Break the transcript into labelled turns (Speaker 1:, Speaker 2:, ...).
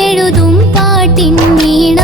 Speaker 1: എഴുതും പാട്ടിൻ വീണ